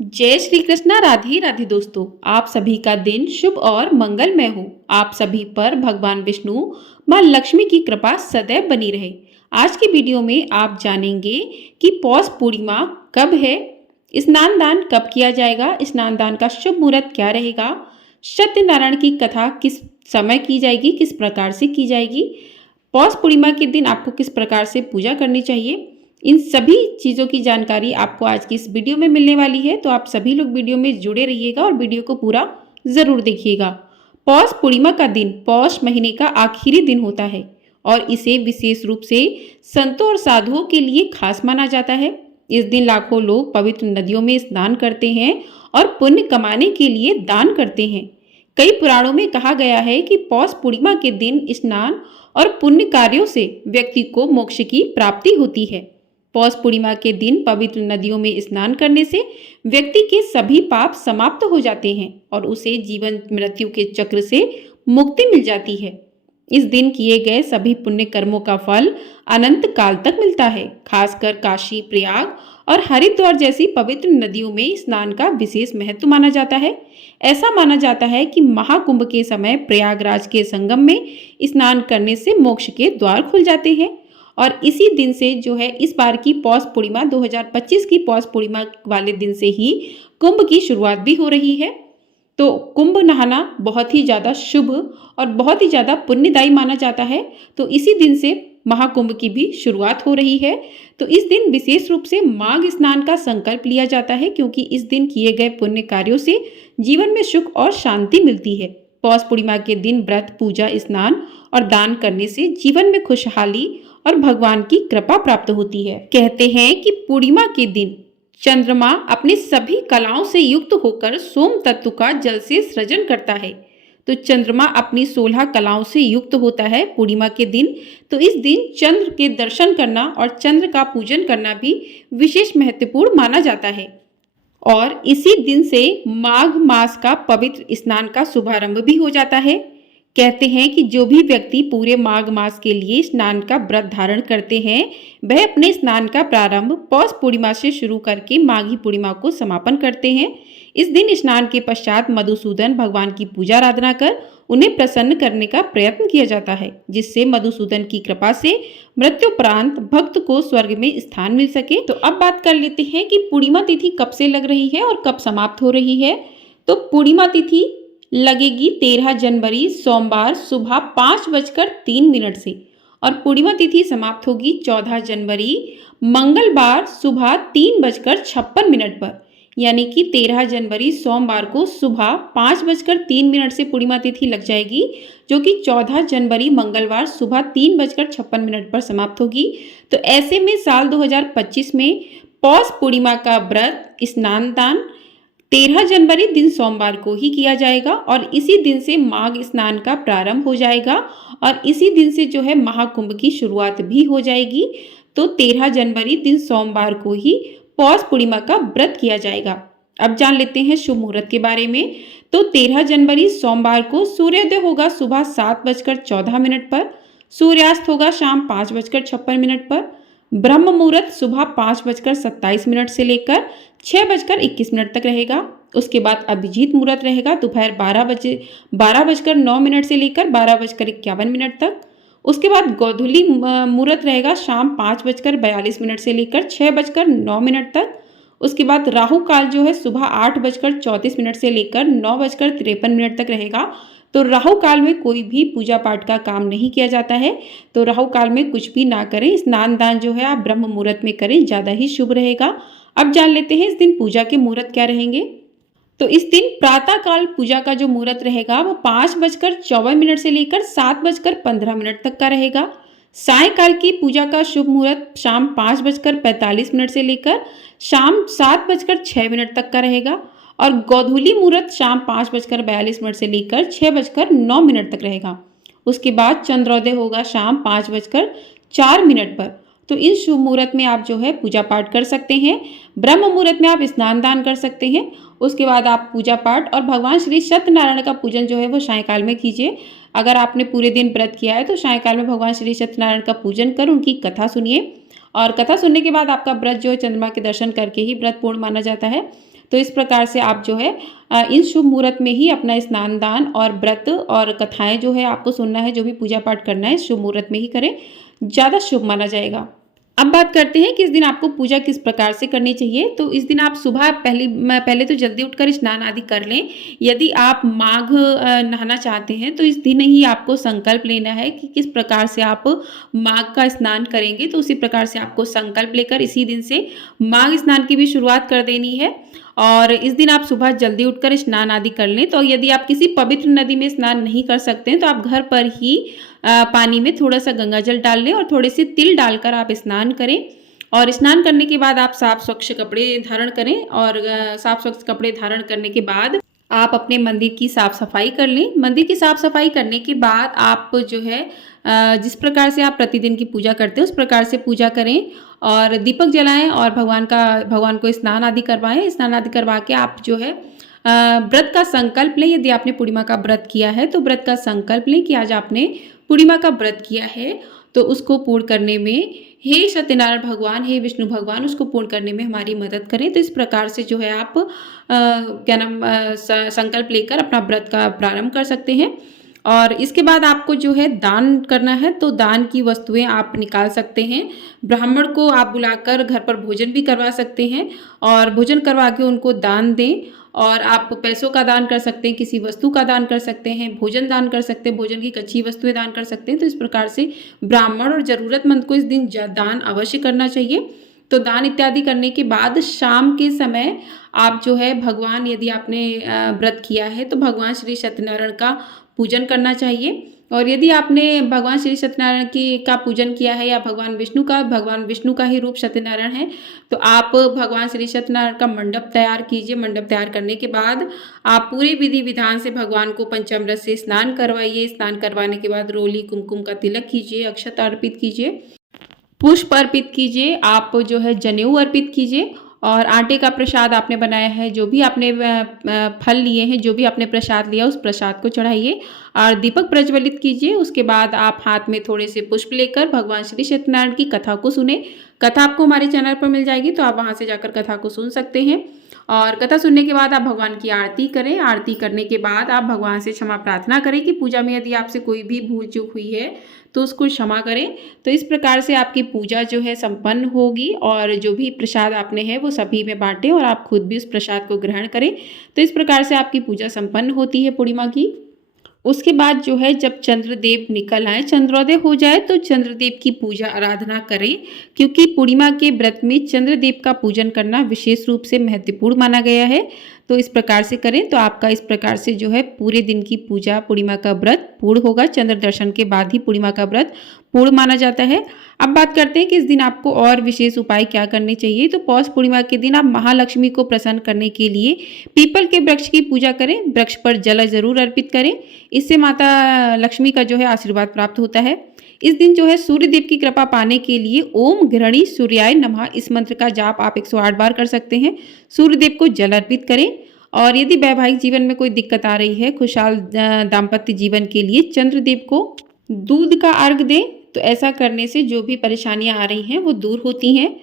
जय श्री कृष्णा। राधे राधे दोस्तों, आप सभी का दिन शुभ और मंगलमय हो। आप सभी पर भगवान विष्णु, माँ लक्ष्मी की कृपा सदैव बनी रहे। आज की वीडियो में आप जानेंगे कि पौष पूर्णिमा कब है, स्नान दान कब किया जाएगा, स्नान दान का शुभ मुहूर्त क्या रहेगा, सत्यनारायण की कथा किस समय की जाएगी, किस प्रकार से की जाएगी, पौष पूर्णिमा के दिन आपको किस प्रकार से पूजा करनी चाहिए। इन सभी चीज़ों की जानकारी आपको आज की इस वीडियो में मिलने वाली है, तो आप सभी लोग वीडियो में जुड़े रहिएगा और वीडियो को पूरा ज़रूर देखिएगा। पौष पूर्णिमा का दिन पौष महीने का आखिरी दिन होता है और इसे विशेष रूप से संतों और साधुओं के लिए खास माना जाता है। इस दिन लाखों लोग पवित्र नदियों में स्नान करते हैं और पुण्य कमाने के लिए दान करते हैं। कई पुराणों में कहा गया है कि पौष पूर्णिमा के दिन स्नान और पुण्य कार्यों से व्यक्ति को मोक्ष की प्राप्ति होती है। पौष पूर्णिमा के दिन पवित्र नदियों में स्नान करने से व्यक्ति के सभी पाप समाप्त हो जाते हैं और उसे जीवन मृत्यु के चक्र से मुक्ति मिल जाती है। इस दिन किए गए सभी पुण्य कर्मों का फल अनंत काल तक मिलता है। खासकर काशी, प्रयाग और हरिद्वार जैसी पवित्र नदियों में स्नान का विशेष महत्व माना जाता है। ऐसा माना जाता है कि महाकुंभ के समय प्रयागराज के संगम में स्नान करने से मोक्ष के द्वार खुल जाते हैं और इसी दिन से जो है इस बार की पौष पूर्णिमा 2025 की पौष पूर्णिमा वाले दिन से ही कुंभ की शुरुआत भी हो रही है। तो कुंभ नहाना बहुत ही ज़्यादा शुभ और बहुत ही ज़्यादा पुण्यदायी माना जाता है। तो इसी दिन से महाकुंभ की भी शुरुआत हो रही है। तो इस दिन विशेष रूप से माघ स्नान का संकल्प लिया जाता है, क्योंकि इस दिन किए गए पुण्य कार्यों से जीवन में सुख और शांति मिलती है। पौष पूर्णिमा के दिन व्रत, पूजा, स्नान और दान करने से जीवन में खुशहाली और भगवान की कृपा प्राप्त होती है। कहते हैं कि पूर्णिमा के दिन चंद्रमा अपनी सभी कलाओं से युक्त होकर सोम तत्व का जल से सृजन करता है। तो चंद्रमा अपनी 16 कलाओं से युक्त होता है पूर्णिमा के दिन। तो इस दिन चंद्र के दर्शन करना और चंद्र का पूजन करना भी विशेष महत्वपूर्ण माना जाता है। और इसी दिन से माघ मास का पवित्र स्नान का शुभारंभ भी हो जाता है। कहते हैं कि जो भी व्यक्ति पूरे माघ मास के लिए स्नान का व्रत धारण करते हैं, वह अपने स्नान का प्रारंभ पौष पूर्णिमा से शुरू करके माघी पूर्णिमा को समापन करते हैं। इस दिन स्नान के पश्चात मधुसूदन भगवान की पूजा आराधना कर उन्हें प्रसन्न करने का प्रयत्न किया जाता है, जिससे मधुसूदन की कृपा से मृत्युपरांत भक्त को स्वर्ग में स्थान मिल सके। तो अब बात कर लेते हैं कि पूर्णिमा तिथि कब से लग रही है और कब समाप्त हो रही है। तो पूर्णिमा तिथि लगेगी 13 जनवरी सोमवार सुबह 5:03 से और पूर्णिमा तिथि समाप्त होगी 14 जनवरी मंगलवार सुबह 3:56 पर। यानी कि 13 जनवरी सोमवार को सुबह 5:03 से पूर्णिमा तिथि लग जाएगी, जो कि 14 जनवरी मंगलवार सुबह 3:56 पर समाप्त होगी। तो ऐसे में साल 2025 में पौष पूर्णिमा का व्रत, स्नान दान 13 जनवरी दिन सोमवार को ही किया जाएगा और इसी दिन से माघ स्नान का प्रारंभ हो जाएगा और इसी दिन से जो है महाकुंभ की शुरुआत भी हो जाएगी। तो 13 जनवरी दिन सोमवार को ही पौष पूर्णिमा का व्रत किया जाएगा। अब जान लेते हैं शुभ मुहूर्त के बारे में। तो 13 जनवरी सोमवार को सूर्योदय होगा सुबह 7:14 पर, सूर्यास्त होगा शाम 5:56 पर, ब्रह्म मुहूर्त सुबह 5:27 से लेकर 6:21 तक रहेगा। उसके बाद अभिजीत मुहूर्त रहेगा दोपहर 12:09 से लेकर 12:51 तक। उसके बाद गोधूली मुहूर्त रहेगा शाम 5:42 से लेकर 6:09 तक। उसके बाद राहु काल जो है सुबह 8:34 से लेकर 9:53 तक रहेगा। तो राहु काल में कोई भी पूजा पाठ का काम नहीं किया जाता है। तो राहु काल में कुछ भी ना करें, स्नान दान जो है आप ब्रह्म मुहूर्त में करें, ज़्यादा ही शुभ रहेगा। अब जान लेते हैं इस दिन पूजा के मुहूर्त क्या रहेंगे। तो इस दिन प्रातः काल पूजा का जो मुहूर्त रहेगा वो 5:54 से लेकर 7:15 तक का रहेगा। सायंकाल की पूजा का शुभ मुहूर्त शाम 5:45 से लेकर शाम 7:06 तक का और गोधूली मुहूर्त शाम 5:42 से लेकर 6:09 तक रहेगा। उसके बाद चंद्रोदय होगा शाम 5:04 पर। तो इन शुभ मुहूर्त में आप जो है पूजा पाठ कर सकते हैं। ब्रह्म मुहूर्त में आप स्नान दान कर सकते हैं। उसके बाद आप पूजा पाठ और भगवान श्री सत्यनारायण का पूजन जो है वो सायंकाल में कीजिए। अगर आपने पूरे दिन व्रत किया है तो सायंकाल में भगवान श्री सत्यनारायण का पूजन कर उनकी कथा सुनिए और कथा सुनने के बाद आपका व्रत जो है चंद्रमा के दर्शन करके ही व्रत पूर्ण माना जाता है। तो इस प्रकार से आप जो है इन शुभ मुहूर्त में ही अपना स्नान दान और व्रत और कथाएं जो है आपको सुनना है, जो भी पूजा पाठ करना है शुभ मुहूर्त में ही करें, ज़्यादा शुभ माना जाएगा। अब बात करते हैं कि इस दिन आपको पूजा किस प्रकार से करनी चाहिए। तो इस दिन आप सुबह पहले तो जल्दी उठकर स्नान आदि कर लें। यदि आप माघ नहाना चाहते हैं तो इस दिन ही आपको संकल्प लेना है कि किस प्रकार से आप माघ का स्नान करेंगे। तो उसी प्रकार से आपको संकल्प लेकर इसी दिन से माघ स्नान की भी शुरुआत कर देनी है। और इस दिन आप सुबह जल्दी उठकर स्नान आदि कर लें। तो यदि आप किसी पवित्र नदी में स्नान नहीं कर सकते हैं तो आप घर पर ही पानी में थोड़ा सा गंगा जल डाल लें और थोड़े से तिल डालकर आप स्नान करें। और स्नान करने के बाद आप साफ स्वच्छ कपड़े धारण करें और साफ स्वच्छ कपड़े धारण करने के बाद आप अपने मंदिर की साफ सफाई कर लें। मंदिर की साफ सफाई करने के बाद आप जो है जिस प्रकार से आप प्रतिदिन की पूजा करते हैं उस प्रकार से पूजा करें और दीपक जलाएं और भगवान को स्नान आदि करवाएं। स्नान आदि करवा के आप जो है व्रत का संकल्प लें। यदि आपने पूर्णिमा का व्रत किया है तो व्रत का संकल्प लें कि आज आपने पूर्णिमा का व्रत किया है तो उसको पूर्ण करने में हे सत्यनारायण भगवान, हे विष्णु भगवान, उसको पूर्ण करने में हमारी मदद करें। तो इस प्रकार से जो है आप संकल्प लेकर अपना व्रत का प्रारंभ कर सकते हैं। और इसके बाद आपको जो है दान करना है तो दान की वस्तुएं आप निकाल सकते हैं। ब्राह्मण को आप बुलाकर घर पर भोजन भी करवा सकते हैं और भोजन करवा के उनको दान दें। और आप पैसों का दान कर सकते हैं, किसी वस्तु का दान कर सकते हैं, भोजन दान कर सकते हैं, भोजन की कच्ची वस्तुएं दान कर सकते हैं। तो इस प्रकार से ब्राह्मण और ज़रूरतमंद को इस दिन दान अवश्य करना चाहिए। तो दान इत्यादि करने के बाद शाम के समय आप जो है भगवान, यदि आपने व्रत किया है तो भगवान श्री सत्यनारायण का पूजन करना चाहिए। और यदि आपने भगवान श्री सत्यनारायण का पूजन किया है या भगवान विष्णु का ही रूप सत्यनारायण है तो आप भगवान श्री सत्यनारायण का मंडप तैयार कीजिए। मंडप तैयार करने के बाद आप पूरे विधि विधान से भगवान को पंचामृत से स्नान करवाइए। स्नान करवाने के बाद रोली कुमकुम का तिलक कीजिए, अक्षत अर्पित कीजिए, पुष्प अर्पित कीजिए, आप जो है जनेऊ अर्पित कीजिए। और आटे का प्रसाद आपने बनाया है, जो भी आपने फल लिए हैं, जो भी आपने प्रसाद लिया उस प्रसाद को चढ़ाइए और दीपक प्रज्वलित कीजिए। उसके बाद आप हाथ में थोड़े से पुष्प लेकर भगवान श्री सत्यनारायण की कथा को सुने। कथा आपको हमारे चैनल पर मिल जाएगी तो आप वहां से जाकर कथा को सुन सकते हैं। और कथा सुनने के बाद आप भगवान की आरती करें। आरती करने के बाद आप भगवान से क्षमा प्रार्थना करें कि पूजा में यदि आपसे कोई भी भूल चूक हुई है तो उसको क्षमा करें। तो इस प्रकार से आपकी पूजा जो है संपन्न होगी और जो भी प्रसाद आपने है वो सभी में बांटें और आप खुद भी उस प्रसाद को ग्रहण करें। तो इस प्रकार से आपकी पूजा संपन्न होती है पूर्णिमा की। उसके बाद जो है जब चंद्रदेव निकल आए, चंद्रोदय हो जाए तो चंद्रदेव की पूजा आराधना करें, क्योंकि पूर्णिमा के व्रत में चंद्रदेव का पूजन करना विशेष रूप से महत्वपूर्ण माना गया है। तो इस प्रकार से करें तो आपका इस प्रकार से जो है पूरे दिन की पूजा, पूर्णिमा का व्रत पूर्ण होगा। चंद्र दर्शन के बाद ही पूर्णिमा का व्रत पूर्ण माना जाता है। अब बात करते हैं कि इस दिन आपको और विशेष उपाय क्या करने चाहिए। तो पौष पूर्णिमा के दिन आप महालक्ष्मी को प्रसन्न करने के लिए पीपल के वृक्ष की पूजा करें, वृक्ष पर जल जरूर अर्पित करें। इससे माता लक्ष्मी का जो है आशीर्वाद प्राप्त होता है। इस दिन जो है सूर्यदेव की कृपा पाने के लिए ओम गृहणी सूर्याय नमः इस मंत्र का जाप आप 108 बार कर सकते हैं। सूर्यदेव को जल अर्पित करें। और यदि वैवाहिक जीवन में कोई दिक्कत आ रही है, खुशहाल दाम्पत्य जीवन के लिए चंद्रदेव को दूध का अर्घ दें। तो ऐसा करने से जो भी परेशानियां आ रही हैं वो दूर होती हैं।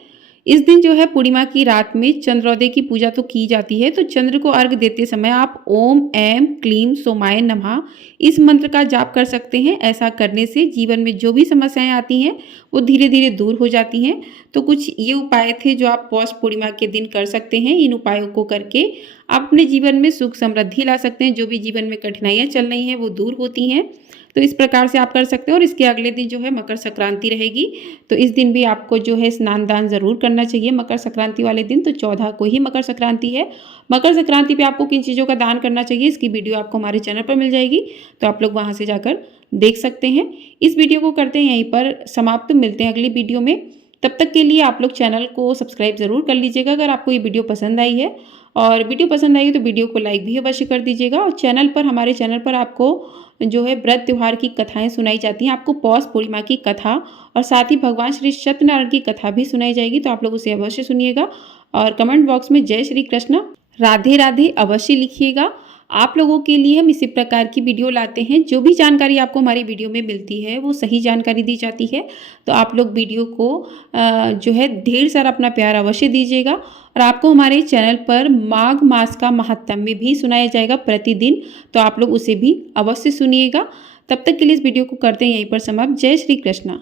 इस दिन जो है पूर्णिमा की रात में चंद्रोदय की पूजा तो की जाती है। तो चंद्र को अर्घ देते समय आप ओम ऐं क्लीं सोमाय नमः इस मंत्र का जाप कर सकते हैं। ऐसा करने से जीवन में जो भी समस्याएं आती हैं वो धीरे धीरे दूर हो जाती हैं। तो कुछ ये उपाय थे जो आप पौष पूर्णिमा के दिन कर सकते हैं। इन उपायों को करके आप अपने जीवन में सुख समृद्धि ला सकते हैं। जो भी जीवन में कठिनाइयाँ चल रही हैं वो दूर होती हैं। तो इस प्रकार से आप कर सकते हैं। और इसके अगले दिन जो है मकर संक्रांति रहेगी, तो इस दिन भी आपको जो है स्नान दान जरूर करना चाहिए। मकर संक्रांति वाले दिन तो 14 को ही मकर संक्रांति है। मकर संक्रांति पे आपको किन चीज़ों का दान करना चाहिए इसकी वीडियो आपको हमारे चैनल पर मिल जाएगी, तो आप लोग वहाँ से जाकर देख सकते हैं। इस वीडियो को करते हैं यहीं पर समाप्त। मिलते हैं अगली वीडियो में। तब तक के लिए आप लोग चैनल को सब्सक्राइब ज़रूर कर लीजिएगा अगर आपको ये वीडियो पसंद आई है। और वीडियो पसंद आई है तो वीडियो को लाइक भी अवश्य कर दीजिएगा। और हमारे चैनल पर आपको जो है व्रत त्योहार की कथाएं सुनाई जाती हैं। आपको पौष पूर्णिमा की कथा और साथ ही भगवान श्री सत्यनारायण की कथा भी सुनाई जाएगी, तो आप लोग उसे अवश्य सुनिएगा। और कमेंट बॉक्स में जय श्री कृष्ण राधे राधे अवश्य लिखिएगा। आप लोगों के लिए हम इसी प्रकार की वीडियो लाते हैं। जो भी जानकारी आपको हमारी वीडियो में मिलती है वो सही जानकारी दी जाती है। तो आप लोग वीडियो को जो है ढेर सारा अपना प्यार अवश्य दीजिएगा। और आपको हमारे चैनल पर माघ मास का महात्म्य भी सुनाया जाएगा प्रतिदिन, तो आप लोग उसे भी अवश्य सुनिएगा। तब तक के लिए इस वीडियो को करते हैं यहीं पर समाप्त। जय श्री कृष्णा।